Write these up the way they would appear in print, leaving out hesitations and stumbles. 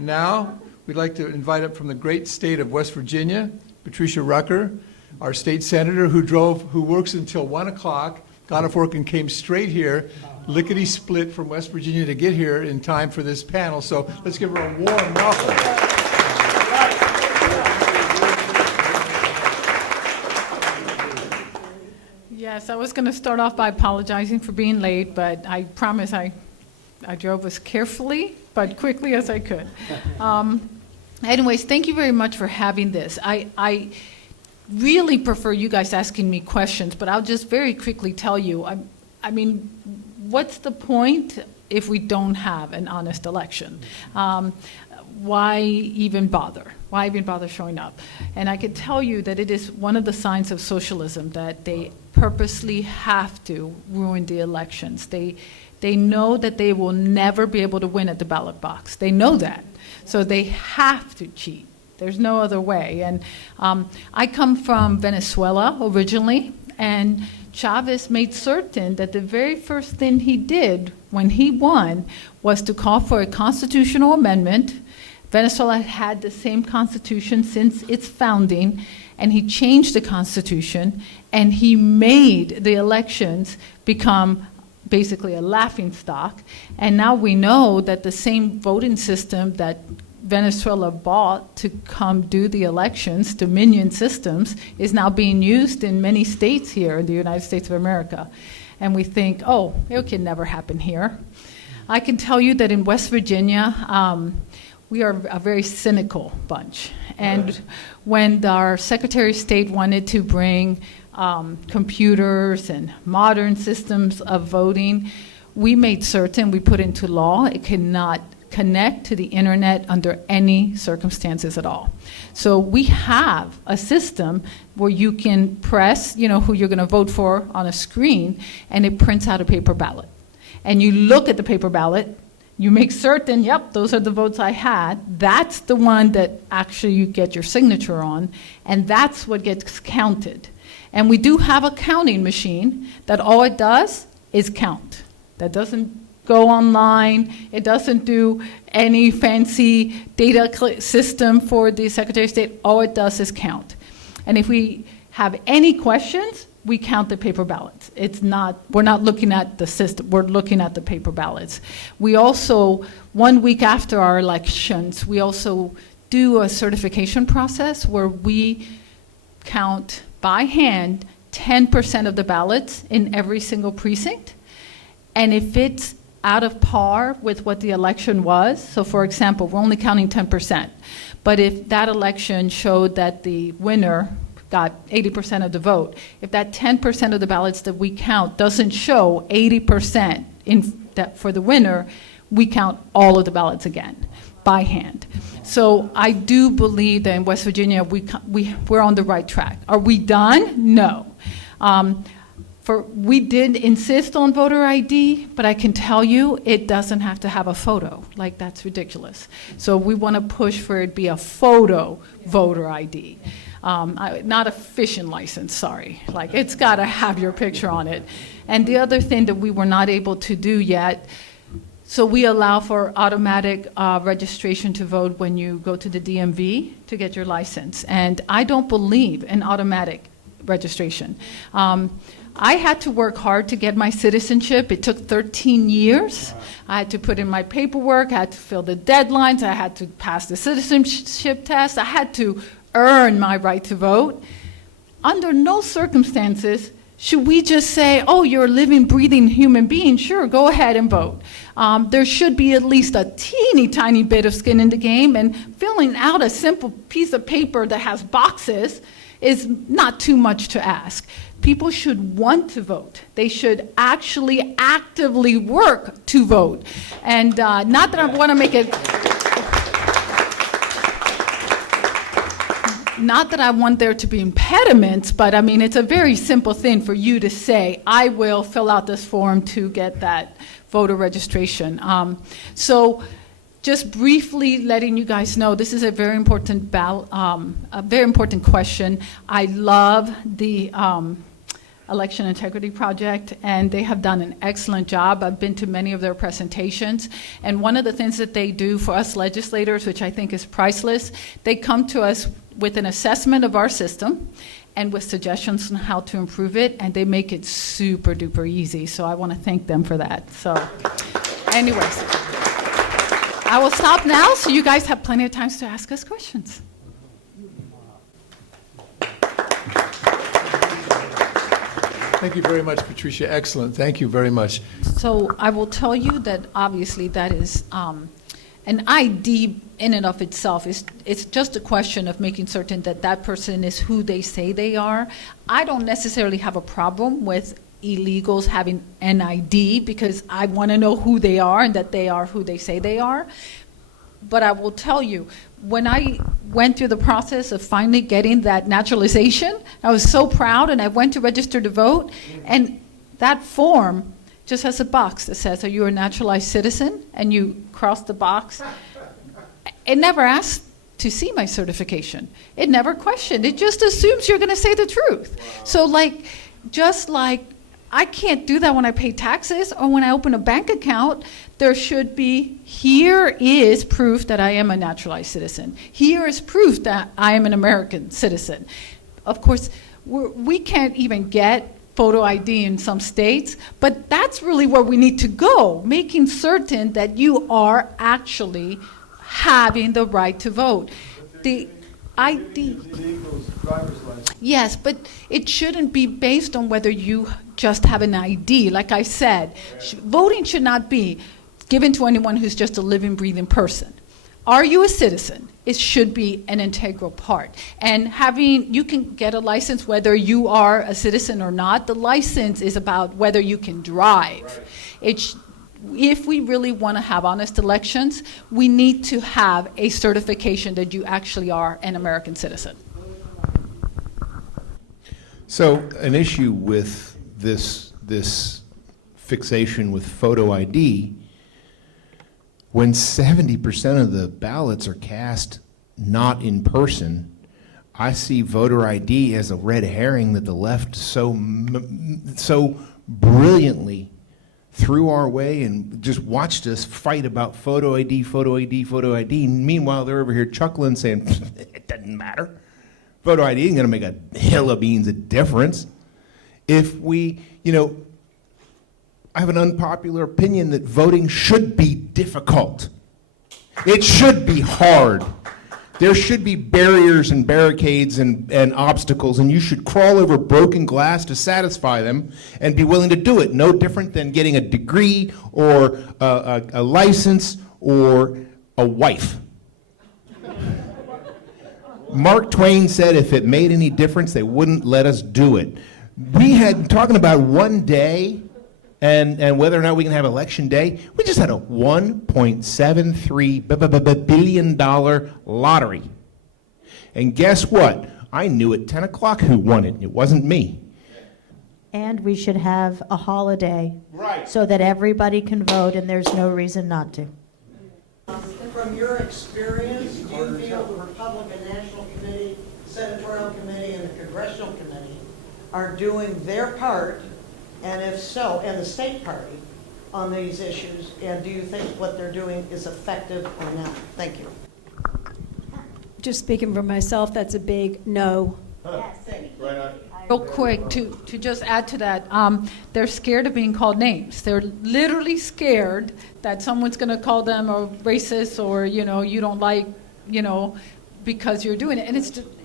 And now, we'd like to invite up from the great state of West Virginia, Patricia Rucker, our state senator who works until 1 o'clock, got off work and came straight here, lickety-split from West Virginia to get here in time for this panel. So let's give her a warm welcome. Yes, I was going to start off by apologizing for being late, but I promise I drove as carefully but quickly as I could. Anyways, thank you very much for having this. I really prefer you guys asking me questions, but I'll just very quickly tell you, I mean, what's the point if we don't have an honest election? Why even bother? Why even bother showing up? And I can tell you that it is one of the signs of socialism that they purposely have to ruin the elections. They know that they will never be able to win at the ballot box. They know that. So they have to cheat. There's no other way. And I come from Venezuela originally, and Chavez made certain that the very first thing he did when he won was to call for a constitutional amendment. Venezuela had the same constitution since its founding, and he changed the constitution, and he made the elections become basically a laughingstock. And now we know that the same voting system that Venezuela bought to come do the elections, Dominion systems, is now being used in many states here in the United States of America. And we think, oh, it can never happen here. I can tell you that in West Virginia, we are a very cynical bunch. And when our Secretary of State wanted to bring computers and modern systems of voting, we made certain, we put into law, it cannot connect to the internet under any circumstances at all. So we have a system where you can press, who you're gonna vote for on a screen, and it prints out a paper ballot. And you look at the paper ballot, you make certain, yep, those are the votes I had. That's the one that actually you get your signature on, and that's what gets counted. And we do have a counting machine that all it does is count. That doesn't go online. It doesn't do any fancy data system for the Secretary of State. All it does is count. And if we have any questions, we count the paper ballots. We're not looking at the system, we're looking at the paper ballots. We also, 1 week after our elections, we also do a certification process where we count by hand 10% of the ballots in every single precinct. And if it's out of par with what the election was, so for example, we're only counting 10%, but if that election showed that the winner got 80% of the vote, if that 10% of the ballots that we count doesn't show 80% for the winner, we count all of the ballots again by hand. So I do believe that in West Virginia, we're on the right track. Are we done? No. We did insist on voter ID, but I can tell you it doesn't have to have a photo. Like, that's ridiculous. So we want to push for it to be a photo voter ID. Not a fishing license, sorry. Like, it's got to have your picture on it. And the other thing that we were not able to do yet, so we allow for automatic registration to vote when you go to the DMV to get your license. And I don't believe in automatic registration. I had to work hard to get my citizenship. It took 13 years. I had to put in my paperwork, I had to fill the deadlines, I had to pass the citizenship test, I had to earn my right to vote. Under no circumstances should we just say, oh, you're a living, breathing human being, sure, go ahead and vote. There should be at least a teeny tiny bit of skin in the game, and filling out a simple piece of paper that has boxes is not too much to ask. People should want to vote. They should actually actively work to vote. And not that I want to make it, not that I want there to be impediments, but I mean, it's a very simple thing for you to say, I will fill out this form to get that voter registration. So just briefly letting you guys know, this is a very important question. I love the Election Integrity Project, and they have done an excellent job. I've been to many of their presentations, and one of the things that they do for us legislators, which I think is priceless, they come to us with an assessment of our system and with suggestions on how to improve it, and they make it super duper easy. So I want to thank them for that. So anyways, I will stop now so you guys have plenty of time to ask us questions. Thank you very much, Patricia. Excellent. Thank you very much. So I will tell you that obviously that is an ID in and of itself. It's just a question of making certain that that person is who they say they are. I don't necessarily have a problem with illegals having an ID because I want to know who they are and that they are who they say they are. But I will tell you, when I went through the process of finally getting that naturalization, I was so proud, and I went to register to vote, and that form just has a box that says, are you a naturalized citizen? And you cross the box. It never asked to see my certification. It never questioned. It just assumes you're going to say the truth. Wow. So just like I can't do that when I pay taxes or when I open a bank account. There should be, here is proof that I am a naturalized citizen. Here is proof that I am an American citizen. Of course, we can't even get photo ID in some states, but that's really where we need to go, making certain that you are actually having the right to vote. The ID. Yes, but it shouldn't be based on whether you just have an ID. Like I said, voting should not be given to anyone who's just a living, breathing person. Are you a citizen? It should be an integral part. And you can get a license whether you are a citizen or not. The license is about whether you can drive. Right. If we really want to have honest elections, we need to have a certification that you actually are an American citizen. So an issue with this fixation with photo ID, when 70% of the ballots are cast not in person, I see voter ID as a red herring that the left so brilliantly threw our way and just watched us fight about photo ID, photo ID, photo ID. Meanwhile, they're over here chuckling, saying, it doesn't matter. Photo ID isn't going to make a hill of beans of difference. If we, I have an unpopular opinion that voting should be difficult. It should be hard. There should be barriers and barricades and obstacles, and you should crawl over broken glass to satisfy them and be willing to do it. No different than getting a degree or a license or a wife. Mark Twain said if it made any difference, they wouldn't let us do it. We had, talking about one day and whether or not we can have election day, we just had a $1.73 billion lottery. And guess what? I knew at 10 o'clock who won it. It wasn't me. And we should have a holiday. Right. So that everybody can vote and there's no reason not to. From your experience, do you feel the Republican National Committee, Senatorial Committee, and the Congressional Committee are doing their part, and if so, and the state party, on these issues, and do you think what they're doing is effective or not? Thank you. Just speaking for myself, that's a big no. Right on. Real quick, to just add to that, they're scared of being called names. They're literally scared that someone's going to call them a racist or, you don't like, because you're doing it. And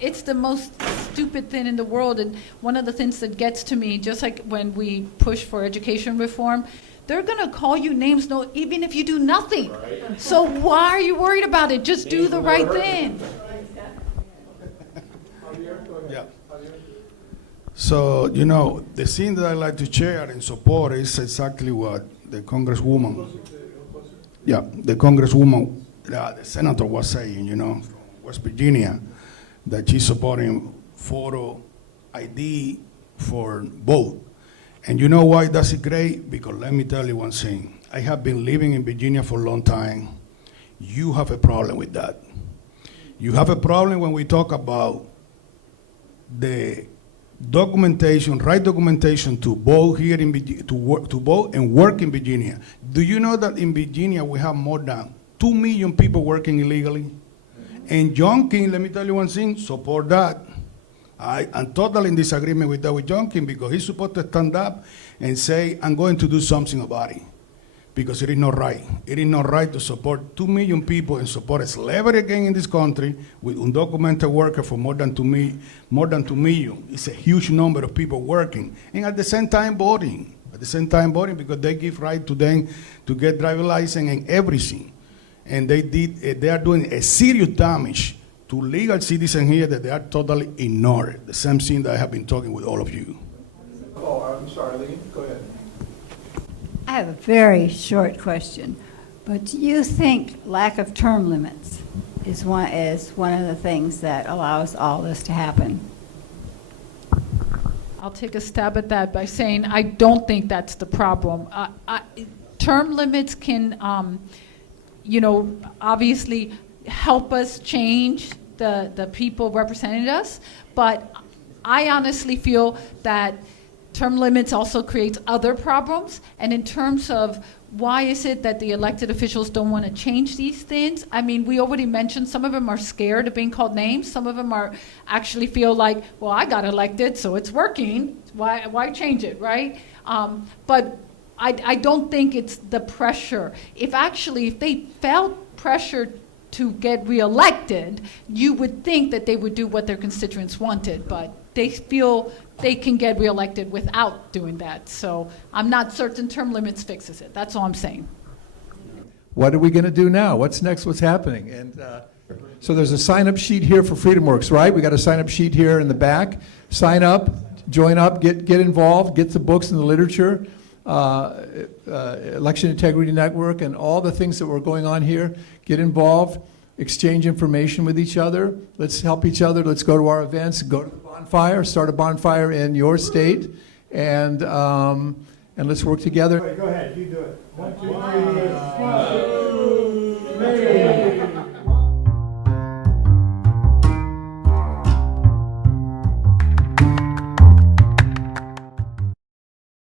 it's the most stupid thing in the world. And one of the things that gets to me, just like when we push for education reform, they're going to call you names even if you do nothing. Right. So why are you worried about it? Just do the right thing. Yeah. So, the thing that I like to share and support is exactly what the Congresswoman, the Senator was saying, from West Virginia, that she's supporting photo ID for both. And you know why that's great? Because let me tell you one thing. I have been living in Virginia for a long time. You have a problem with that. You have a problem when we talk about the documentation, right documentation to vote here in to vote and work in Virginia. Do you know that in Virginia we have more than 2 million people working illegally? And John King, let me tell you one thing, support that. I'm totally in disagreement with that with John King because he's supposed to stand up and say, I'm going to do something about it. Because it is not right. It is not right to support 2 million people and support slavery again in this country with undocumented workers for more than 2 million. It's a huge number of people working. And at the same time voting. At the same time voting because they give right to them to get driver's license and everything. And they are doing a serious damage to legal citizens here that they are totally ignored. The same thing that I have been talking with all of you. Oh, I'm sorry, Lee. Go ahead. I have a very short question, but do you think lack of term limits is one of the things that allows all this to happen? I'll take a stab at that by saying I don't think that's the problem. Term limits can, obviously help us change the people representing us, but I honestly feel that term limits also creates other problems. And in terms of why is it that the elected officials don't want to change these things? I mean, we already mentioned some of them are scared of being called names. Some of them are actually feel like, well, I got elected, so it's working. Why change it, right? But I don't think it's the pressure. If they felt pressure to get reelected, you would think that they would do what their constituents wanted, but they feel they can get reelected without doing that. So I'm not certain term limits fixes it. That's all I'm saying. What are we going to do now? What's next? What's happening? And so there's a sign-up sheet here for FreedomWorks, right? We got a sign-up sheet here in the back. Sign up, join up, get involved, get the books and the literature, Election Integrity Network, and all the things that were going on here. Get involved, exchange information with each other. Let's help each other. Let's go to our events, go to the bonfire, start a bonfire in your state, and let's work together. Go ahead, you do it. 1, 2, 3.